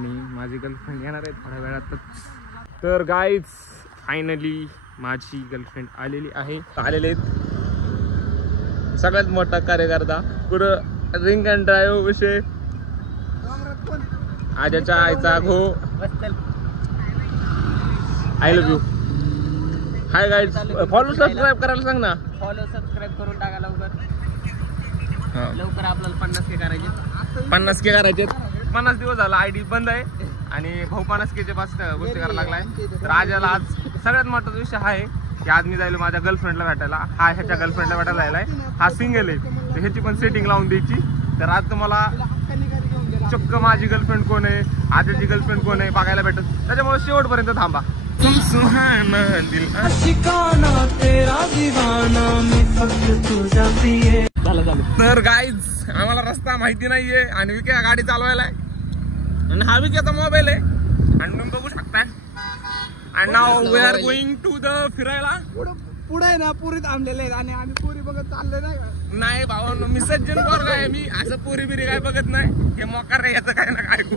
आणि माझी गर्लफ्रेंड येणार आहे थोड्या वेळातच. तर गाईज फायनली माझी गर्लफ्रेंड आलेली आलेले आहेत. सगळ्यात मोठा कार्यकर्ता पुढं रिंग अँड ड्राईव्ह विषय आजच्या आईचा घो. I love you. Hi guys, follow subscribe करायला सांग ना. फॉलो सबस्क्राईब करून टाका लवकर. लवकर आपल्याला 50K करायचे. 50K करायचे. 50 दिवस झाला आयडी बंद आहे आणि भाऊ 50Kचे पास गोष्टी करायला लागलाय. तर आज सगळ्यात मोठा विषय हा आहे की आज मी जायलो माझ्या गर्लफ्रेंडला भेटायला. हा ह्याच्या गर्लफ्रेंडला भेटायला जायलाय. हा सिंगल आहे तर ह्याची पण सेटिंग लावून द्यायची. तर आज तुम्हाला चक्क माझी गर्लफ्रेंड कोण आहे, आजची गर्लफ्रेंड कोण आहे बघायला भेटत. त्याच्यामुळे शेवटपर्यंत थांबा. तुम सुहाना दिल आशिकाना तेरा दीवाना मी फक्त तुझा प्रिय. तर गाईज आम्हाला रस्ता माहिती नाहीये आणि विके गाडी चालवायला आहे आणि हा विकेचा मोबाईल आहे आणि तुम्ही बघू शकताय. आणि नाव we are going to the फिरायला. पुढे ना पुरी थांबलेले आहेत आणि आम्ही पुरी बघत चालले नाही का. नाही भावा मी सज्जन पोरगा आहे. मी असं पुरी बिरी काय बघत नाही. हे मोकार रे याचं काय ना काय ऐकू.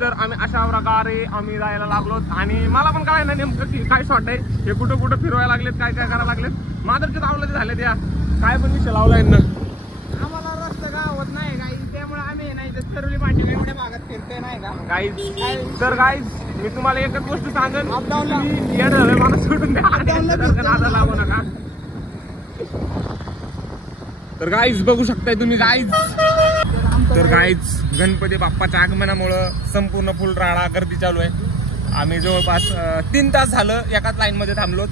तर आम्ही अशा प्रकारे आम्ही जायला लागलो आणि मला पण काय नाही नेमकं की काय शॉट आहे हे कुठं कुठं फिरवायला लागलेत काय काय करायला लागलेत. मादरचे धावलं झाले त्या काय पण विषय लावला यांना. आम्हाला रस्ता गावत नाही काही त्यामुळे आम्ही नाही तर सर्वली पाठी एवढ्या भागात फिरते नाही का गाईज. तर गाईज मी तुम्हाला एकच गोष्ट सांगेन, मला सोडून द्या नादा लावू नका. तर गाईज बघू शकताय तुम्ही गाईज. तर गाईज गणपती बाप्पाच्या आगमनामुळं संपूर्ण फुल राडा गर्दी चालू आहे. आम्ही जवळपास 3 तास झालं एकाच लाईन मध्ये थांबलो.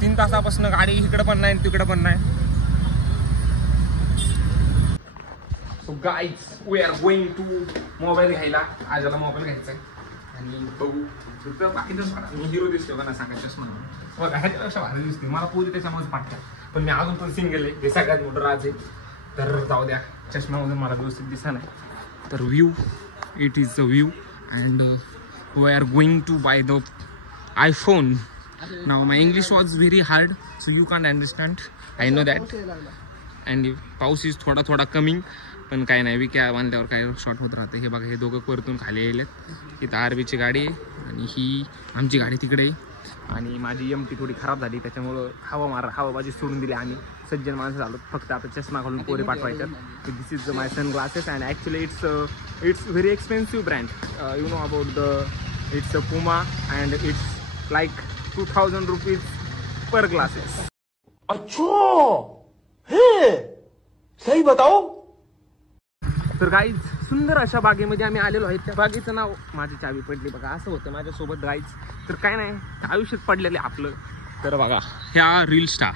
3 तासापासून गाडी इकडे पण नाही तिकडे पण नाही. So guys we are going to mobile घ्यायला. आजला मोबाईल घ्यायचा आहे आणि बघू बाकी हिरो दिसतो का ना सांगायचं चष्मा बघा ह्याच्यापेक्षा भारी दिसते मला पुरी त्याच्यामध्ये पाठ्या. पण मी अजून पण सिंगल आहे हे सगळ्यात मोठं राज आहे. तर जाऊ द्या चष्म्यामधून मला व्यवस्थित दिसा नाही. तर view it is the view and we are going to buy the iPhone. Now my English was very hard so you can't understand. I know that. And पाऊस इज थोडा कमिंग पण काय नाही विक्या बांधल्यावर काय शॉर्ट होत राहते. हे बघा हे दोघं परतून खाली यायलेत. इथं आरबीची गाडी आहे आणि ही आमची गाडी तिकडे आहे. आणि माझी एमटी थोडी खराब झाली त्याच्यामुळं हवाबाजी सोडून दिली. आम्ही सज्जन माणसं झालो फक्त आता चष्मा घालून पोरे पाठवायच्यात. This is my sunglasses and actually it's very expensive brand. You know about it's Puma and it's like 2000 rupees per glasses. अच्छा हे सही बताओ. तर गाईज सुंदर अशा बागेमध्ये आम्ही आलेलो आहे. त्या बागेचं नाव माझी चावी पडली बघा असं होतं माझ्यासोबत गाईज. तर काय नाही आयुष्यात पडलेलं आपलं. तर बघा ह्या रील स्टार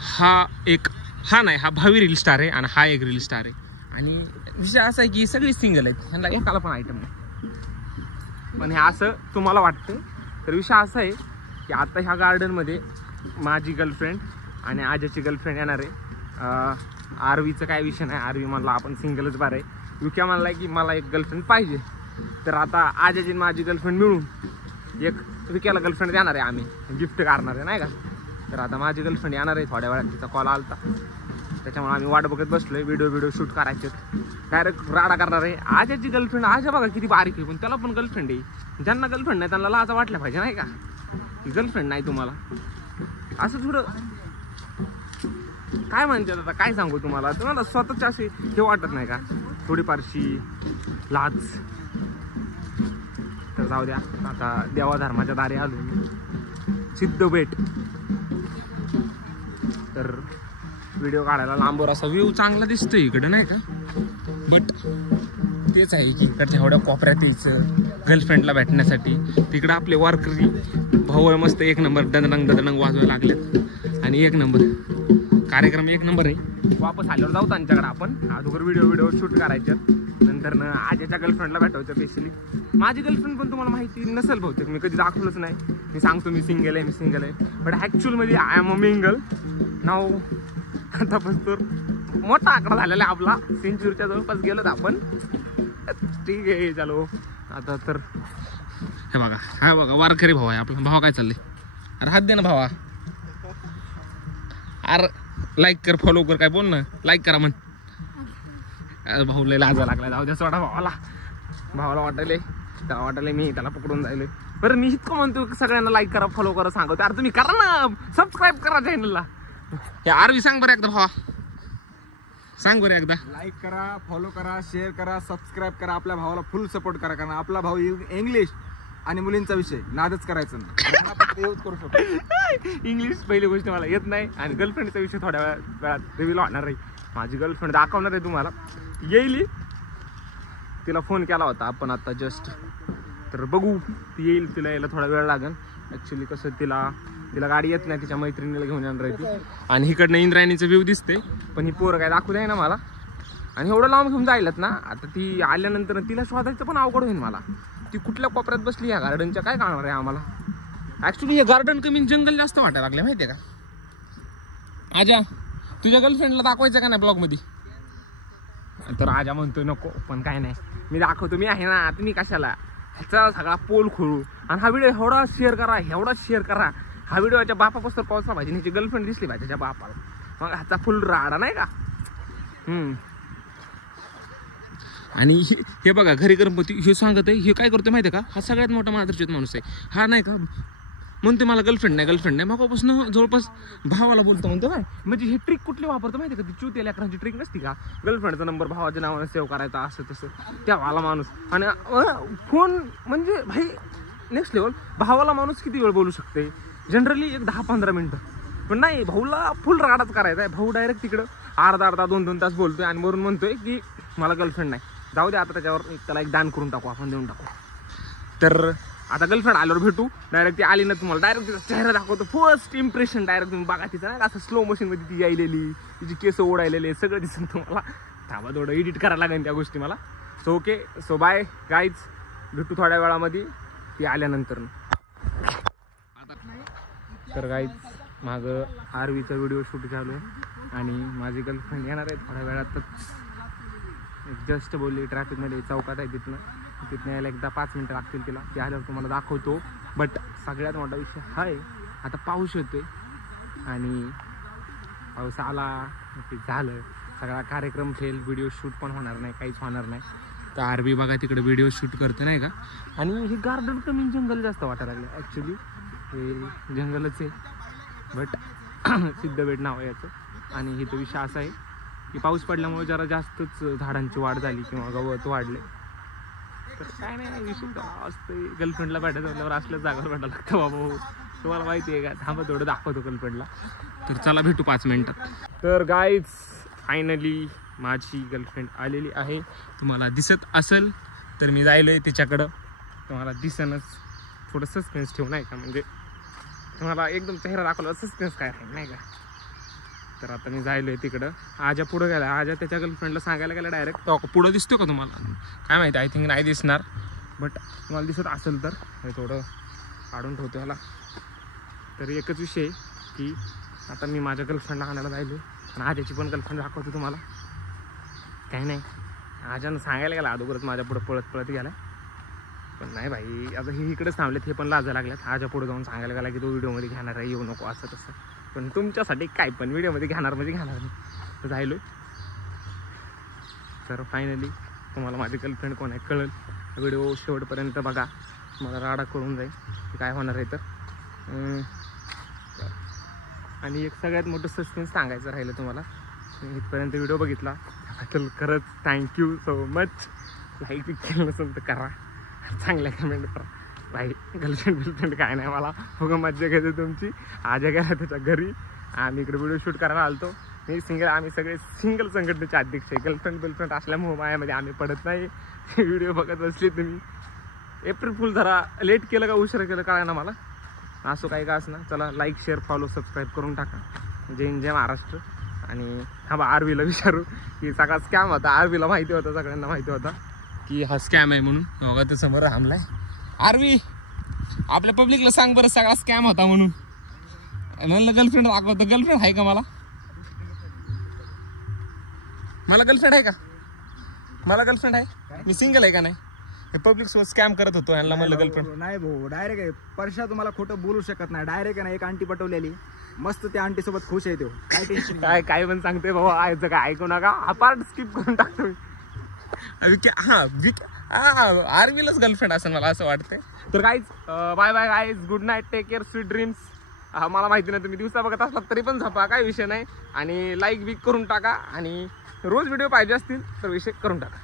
हा भावी रील स्टार आहे आणि हा एक रील स्टार आहे. आणि विषय असा आहे की सगळी सिंगल आहेत ह्यांना एकाला पण आयटम नाही. पण हे असं तुम्हाला वाटतं. तर विषय असा आहे की आता ह्या गार्डनमध्ये माझी गर्लफ्रेंड आणि आजची गर्लफ्रेंड येणार आहे. आरवीचं काय विषय नाही. आरवी म्हणला आपण सिंगलच बार आहे. युक्या म्हणलाय की मला एक गर्लफ्रेंड पाहिजे. तर आता आजची माझी गर्लफ्रेंड मिळून एक विक्याला गर्लफ्रेंड देणार आहे आम्ही गिफ्ट करणार आहे नाही का. तर आता माझी गर्लफ्रेंड येणार आहे थोड्या वेळात. तिचा कॉल आलता त्याच्यामुळे आम्ही वाट बघत बसलोय. व्हिडिओ शूट करायचे डायरेक्ट राडा करणार आहे. आजची गर्लफ्रेंड आजा बघा किती बारीक आहे पण त्याला पण गर्लफ्रेंड आहे. ज्यांना गर्लफ्रेंड नाही त्यांना लाजा वाटल्या पाहिजे नाही का की गर्लफ्रेंड नाही तुम्हाला. असं थोडं काय म्हणतात आता काय सांगू तुम्हाला स्वतःच असे हे वाटत नाही का थोडीफारशी लाज. तर जाऊ द्या आता देवाधर्माच्या दारी आलो सिद्ध भेट. तर व्हिडिओ काढायला लांबवर असा व्ह्यू चांगला दिसतोय इकडं नाही का. बट तेच आहे की इकडच्या एवढ्या कोपऱ्यात यायचं गर्लफ्रेंडला भेटण्यासाठी. तिकडं आपले वारकरी भाऊ मस्त एक नंबर दणदणग वाजवायला लागलेत आणि एक नंबर कार्यक्रम एक नंबर आहे. वापस आल्यावर जाऊ त्यांच्याकडे आपण अगोदर व्हिडिओ शूट करायचे. नंतर आजच्या गर्लफ्रेंडला भेटायचं. स्पेशली माझी गर्लफ्रेंड पण तुम्हाला माहिती नसेल बहुतेक मी कधी दाखवलंच नाही. मी सांगतो मी सिंगल आहे बट ॲक्च्युअलमध्ये आय एम अ मिंगल नाव. आतापासून मोठा आकडा झालेला आहे आपला. सेंचुरीच्या जवळपास गेलोत आपण. ठीक आहे चालो आता. तर हे बघा वारकरी भाऊ आहे आपला. भावा काय चाललंय. अरे हात दे ना भावा. अरे लाईक कर फॉलो कर काय बोल ना लाईक करा म्हण. भाऊ लय लाजा लागला जाऊ द्या सोडा भावाला वाटायले त्याला वाटायले मी त्याला पकडून जायले. बरं मी इतकं म्हणतो सगळ्यांना लाईक करा फॉलो करा सांगतो. अरे तुम्ही करा ना सबस्क्राईब करा चॅनलला. हे आरवी सांग बरं एकदा भावा सांग बरं एकदा. लाईक करा फॉलो करा शेअर करा सबस्क्राईब करा. आपल्या भावाला फुल सपोर्ट करा कारण आपला भाऊ इंग्लिश आणि मुलींचा विषय नादच करायचं नाही. यूज करू शकतो इंग्लिश पहिली गोष्ट मला येत नाही आणि गर्लफ्रेंडचा विषय थोड्या वेळात रिव्हील होणार आहे. माझी गर्लफ्रेंड दाखवणार आहे तुम्हाला येईल. तिला फोन केला होता आपण आता जस्ट तर बघू ती येईल. तिला यायला थोडा वेळ लागेल ॲक्च्युली कसं तिला गाडी येत नाही तिच्या मैत्रिणीला घेऊन येणार आहे ती. आणि इकडनं इंद्रायणीचं व्ह्यू दिसते पण ही पोरं काय दाखवू द्याय ना मला. आणि एवढं लांब घेऊन जायलात ना आता ती आल्यानंतर तिला शोधायचं पण अवघड होईल मला. ती कुठल्या कोपऱ्यात बसली या गार्डनच्या काय काढणार आहे आम्हाला. ॲक्च्युली हे गार्डन कमी जंगल जास्त वाटायला लागले माहिती आहे का. आजा तुझ्या गर्लफ्रेंडला दाखवायचं का नाही ब्लॉगमध्ये. तर आजा म्हणतोय नको पण काय नाही मी दाखवतो मी आहे ना. तुम्ही कशाला ह्याचा सगळा पोल खोळू आणि हा व्हिडिओ एवढाच शेअर करा. हा व्हिडिओच्या बापापासून पावसा पाहिजे ह्याची गर्लफ्रेंड दिसली पाहिजे त्याच्या बापाला मग ह्याचा फुल राडा नाही का. आणि हे बघा घरी गणपती हे सांगत आहे हे काय करतो माहिती आहे का. हा सगळ्यात मोठा मादरचेत माणूस आहे हा नाही का. म्हणते मला गर्लफ्रेंड नाही मगापासून जवळपास भावाला बोलतो म्हणतो काय. म्हणजे हे ट्रिक कुठली वापरतो माहिती आहे का. ती चूत लेकरांची ट्रिक नसती का. गर्लफ्रेंडचा नंबर भावाच्या नावाने सेव्ह करायचा असं तसं त्या भावाला माणूस. आणि फोन म्हणजे भाई नेक्स्ट लेवल. भावाला माणूस किती वेळ बोलू शकते जनरली एक 10-15 मिनटं. पण नाही भाऊला फुल राडाच करायचा आहे. भाऊ डायरेक्ट तिकडं अर्धा 2-2 तास बोलतोय आणि वरून म्हणतोय की मला गर्लफ्रेंड नाही. जाऊ दे आता त्याच्यावर त्याला एक दान करून टाकू आपण देऊन टाकू. तर आता गर्लफ्रेंड आल्यावर भेटू डायरेक्ट. ती आली ना तुम्हाला डायरेक्ट तिचा चेहरा दाखवतो फर्स्ट इम्प्रेशन डायरेक्ट तुम्ही बघा तिचं नाही असं स्लो मोशनमध्ये ती यायलेली तिची केस ओढायलेले सगळं दिसून तुम्हाला. थांबा थोडं एडिट करायला लागेल त्या गोष्टी मला. So okay so bye guys भेटू थोड्या वेळामध्ये ती आल्यानंतर. तर गाईज मागं आरवीचा व्हिडिओ शूट चालू आहे आणि माझी गर्लफ्रेंड येणार आहे थोड्या वेळातच. जस्ट बोलली ट्रॅफिकमध्ये चौकात आहे तिथनं यायला एकदा 5 मिनटं लागतील तिला. ती आल्यावर तुम्हाला दाखवतो. बट सगळ्यात मोठा विषय हा आहे आता पाऊस येतोय आणि पाऊस आला ते झालं सगळा कार्यक्रम फेल. व्हिडिओ शूट पण होणार नाही काहीच होणार नाही. तर आरबी बघा तिकडे व्हिडिओ शूट करते नाही का. आणि हे गार्डन कमी जंगल जास्त वाटायला लागलं ॲक्च्युली हे जंगलच आहे बट सिद्धबेट नाव आहे याचं. आणि इथं विषय असा आहे की पाऊस पडल्यामुळे जरा जास्तच झाडांची वाढ झाली किंवा गवत वाढले. तर काय नाही विषय असतं गर्लफ्रेंडला भेटायचं म्हटल्यावर असल्याच जागावर भेटायला लागतं बाबा. हो तुम्हाला माहिती आहे का. थांबा थोडं दाखवतो गर्लफ्रेंडला. तर चला भेटू 5 मिनटात. तर गाईज फायनली माझी गर्लफ्रेंड आलेली आहे. तुम्हाला दिसत असेल तर मी जायलो आहे तिच्याकडं. तुम्हाला दिसनच थोडं सस्पेन्स ठेवू नाही का म्हणजे तुम्हाला एकदम चेहरा दाखवला सस्पेन्स काय आहे नाही का. तर आता मी जायलो आहे तिकडं. आजा पुढं गेला. आजा त्याच्या गर्लफ्रेंडला सांगायला गेला डायरेक्ट. तो पुढं दिसतो का तुम्हाला काय माहिती. आय थिंक नाही दिसणार बट तुम्हाला दिसत असेल तर हे थोडं काढून ठेवतो ह्याला. तर एकच विषय की आता मी माझ्या गर्लफ्रेंडला आणायला जायलो आणि आजाची पण गर्लफ्रेंड दाखवतो तुम्हाला. काही नाही आजानं सांगायला गेला अगोदरच माझ्या पुढं पळत गेला. पण नाही भाई आता हे इकडेच थांबलेत हे पण लाजा लागल्यात. आजा पुढे जाऊन सांगायला गेला की तो व्हिडिओमध्ये घेणार आहे येऊ नको असं तसं. पण तुमच्यासाठी काय पण व्हिडिओमध्ये घेणार म्हणजे घेणार नाही. तर जायलो. तर फायनली तुम्हाला माझी गर्लफ्रेंड कोण आहे कळेल. व्हिडिओ शेवटपर्यंत बघा मला राडा कळून जाईल की काय होणार आहे. तर आणि एक सगळ्यात मोठं सस्पेन्स सांगायचं राहिलं तुम्हाला. इथपर्यंत व्हिडिओ बघितला त्याबद्दल खरंच थँक्यू सो मच. लाईक केलं नसेल तर करा चांगल्या कमेंट करा. भाई गर्लफ्रेंड काय नाही मला बघा मज्जा घेते तुमची. आजा गेला त्याच्या घरी आम्ही इकडे व्हिडिओ शूट करायला आलतो. आम्ही सगळे सिंगल संघटनेचे अध्यक्ष आहे. गर्लफ्रेंड असल्यामुळे मायामध्ये आम्ही पडत नाही. व्हिडिओ बघत बसले तुम्ही. एप्रिल फुल जरा लेट केलं का उशिरा केलं काय ना मला असं काही का असं. चला लाईक शेअर फॉलो सबस्क्राईब करून टाका. जय महाराष्ट्र. आणि हा बा आरवीला विचारू की सगळा स्कॅम होता. आरवीला माहिती होता सगळ्यांना माहिती होता की हा स्कॅम आहे म्हणून. बघा तो समोर थांबलाय. आरवी आपल्या पब्लिकला सांग बरं सगळा स्कॅम होता म्हणून. म्हणलं गर्लफ्रेंड दाखवतो. गर्लफ्रेंड आहे का मला गर्लफ्रेंड आहे का. मला गर्लफ्रेंड आहे. मी सिंगल आहे का नाही. हे पब्लिक सोबत स्कॅम करत होतो यांना म्हणलं गर्लफ्रेंड नाही भाऊ डायरेक्ट आहे. परशा तुम्हाला खोटं बोलू शकत नाही. डायरेक्ट आहे ना एक आंटी पटवलेली मस्त त्या आंटी सोबत खुश आहे तो, काय टेन्शन काय काय पण सांगते बाबा, आयचं काय ऐकू नका, हा पार्ट स्किप करून टाकतो मी. आर्मीलाच गर्लफ्रेंड असेल मला असं वाटतंय. तर guys bye bye guys, good night, take care, sweet dreams. मला माहिती नाही तुम्ही दिवसा बघत असलात तरी पण झपा, काय विषय नाही. आणि लाईक बिक करून टाका, आणि रोज व्हिडिओ पाहिजे असतील तर विषय करून टाका.